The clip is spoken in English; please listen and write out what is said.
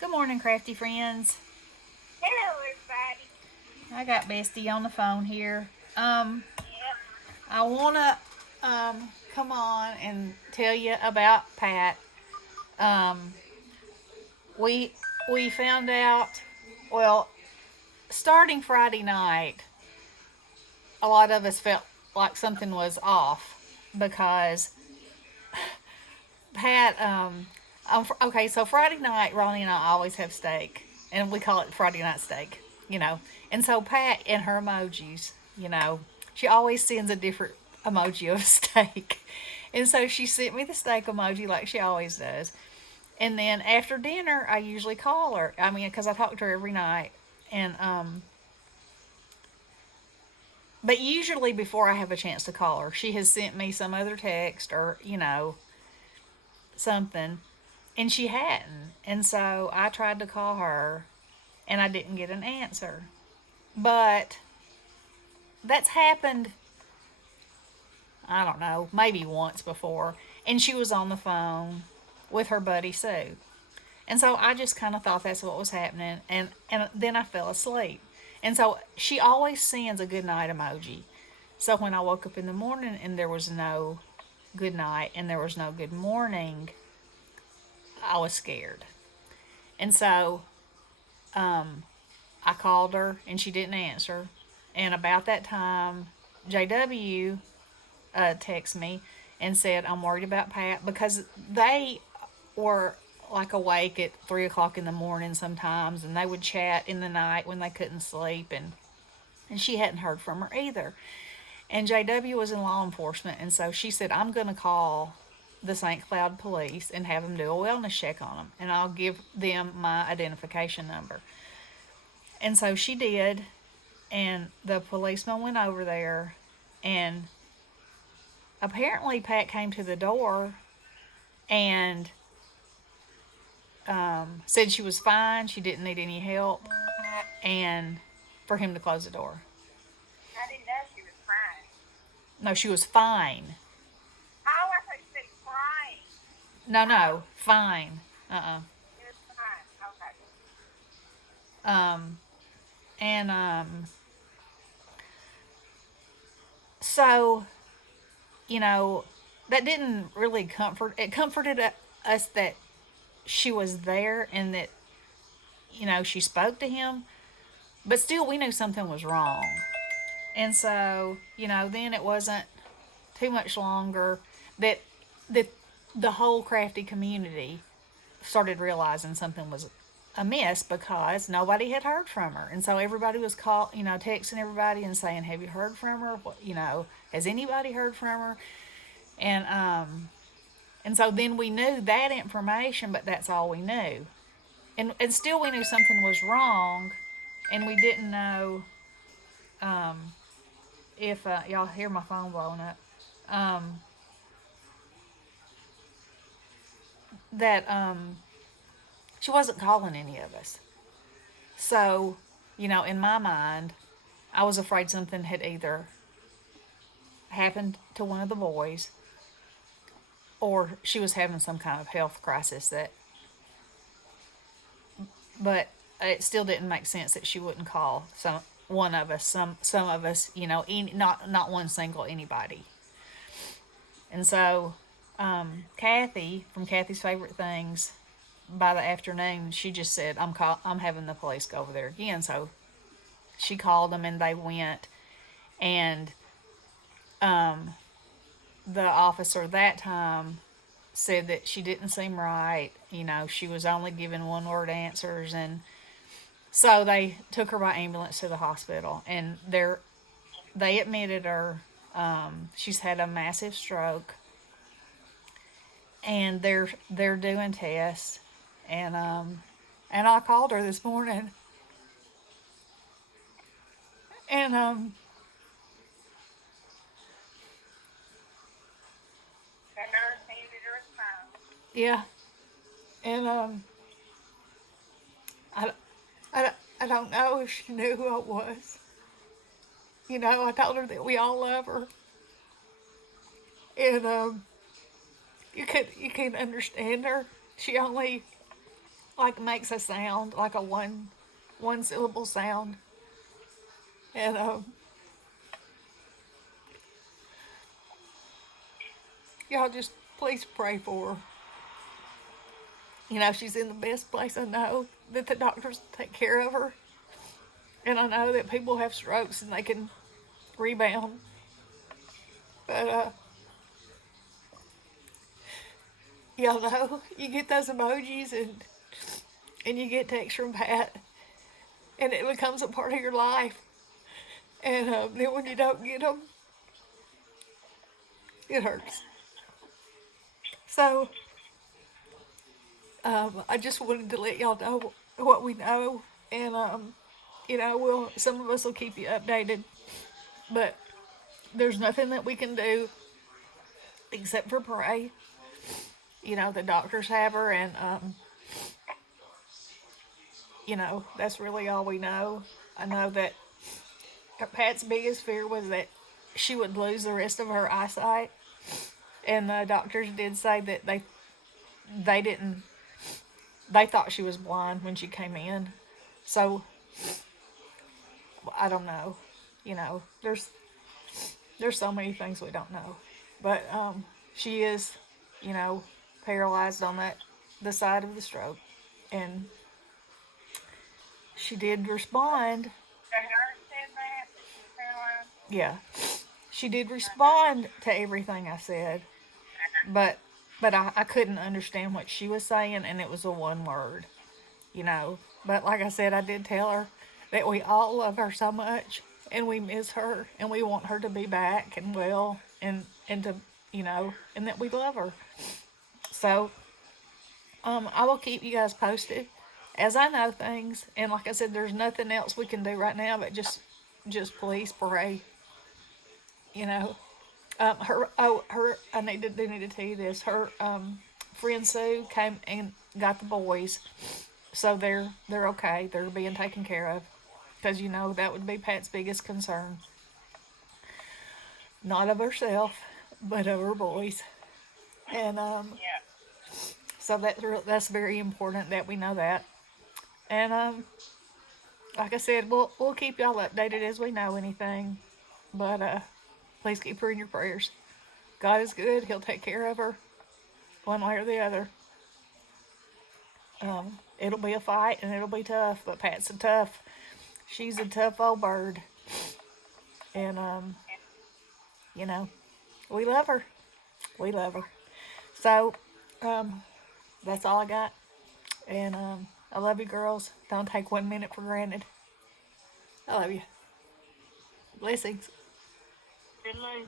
Good morning, crafty friends. Hello, everybody. I got Bestie on the phone here. Yep. I wanna come on and tell you about Pat. Um, we we found out, well, starting Friday night, a lot of us felt like something was off because Pat. Okay, so Friday night, Ronnie and I always have steak, and we call it Friday night steak. You know, and so Pat in her emojis, she always sends a different emoji of steak. And so she sent me the steak emoji like she always does. And then after dinner, I usually call her. I mean, because I talk to her every night. And, but usually before I have a chance to call her, she has sent me some other text or, something. And she hadn't. And so I tried to call her and I didn't get an answer. But that's happened, I don't know, maybe once before. And she was on the phone with her buddy Sue. And so I just kind of thought that's what was happening. And then I fell asleep. And so she always sends a good night emoji. So when I woke up in the morning and there was no good night and there was no good morning, I was scared. And so I called her and she didn't answer. And about that time, JW texted me and said, I'm worried about Pat because they were like awake at 3 o'clock in the morning sometimes and they would chat in the night when they couldn't sleep and she hadn't heard from her either. And JW was in law enforcement and so she said, I'm going to call the St. Cloud police and have them do a wellness check on them and I'll give them my identification number. And so she did, and the policeman went over there, and apparently Pat came to the door and said she was fine, she didn't need any help, and for him to close the door. I didn't know she was crying. No, she was fine. Oh, I thought you said crying. No, Oh, no, fine. Uh it was fine. Okay. um, and so you know that didn't really comfort. It comforted us that she was there and that she spoke to him, but still we knew something was wrong. And so, then it wasn't too much longer that that the whole crafty community started realizing something was amiss because nobody had heard from her. And so everybody was texting everybody and saying, "Have you heard from her? Has anybody heard from her?" And and so then we knew that information, but that's all we knew. And still we knew something was wrong, and we didn't know if y'all hear my phone blowing up. Um, that she wasn't calling any of us. So, in my mind, I was afraid something had either happened to one of the boys or she was having some kind of health crisis but it still didn't make sense that she wouldn't call one of us, some of us, not one single anybody. And so Kathy from Kathy's Favorite Things, by the afternoon, she just said, I'm having the police go over there again. So she called them and they went, and the officer that time said that she didn't seem right. She was only giving one word answers, and so they took her by ambulance to the hospital, and they admitted her. She's had a massive stroke, and they're doing tests, and I called her this morning, and The nurse handed her a phone. yeah, and I, I, I don't know if she knew who I was. I told her that we all love her, and you can't understand her. She only like makes a sound, like a one syllable sound. And y'all just please pray for her. You know, she's in the best place. I know that the doctors take care of her. And I know that people have strokes and they can rebound. But y'all know you get those emojis and you get texts from Pat and it becomes a part of your life. And then when you don't get them, it hurts. So I just wanted to let y'all know what we know, and you know, some of us will keep you updated, but there's nothing that we can do except for pray. You know, the doctors have her, and you know, that's really all we know. I know that Pat's biggest fear was that she would lose the rest of her eyesight, and the doctors did say that they didn't they thought she was blind when she came in. So I don't know. You know, there's so many things we don't know, but she is, you know, paralyzed on the side of the stroke, and she did respond. The nurse said that she was paralyzed. Yeah, she did respond to everything I said, but I couldn't understand what she was saying, and it was a one word, you know. But like I said, I did tell her that we all love her so much, and we miss her, and we want her to be back and well, and to, you know, and that we love her. So I will keep you guys posted as I know things, and like I said, there's nothing else we can do right now, but just please pray, you know. Her I need to tell you this. Her friend Sue came and got the boys, so they're okay. They're being taken care of, because you know that would be Pat's biggest concern, not of herself, but of her boys. And Yeah. so that's very important that we know that. And like I said, we'll keep y'all updated as we know anything. But please keep her in your prayers. God is good. He'll take care of her, one way or the other. It'll be a fight and it'll be tough, but Pat's a tough. She's a tough old bird, and you know, we love her. We love her. So, that's all I got. And I love you, girls. Don't take 1 minute for granted. I love you. Blessings. Good luck.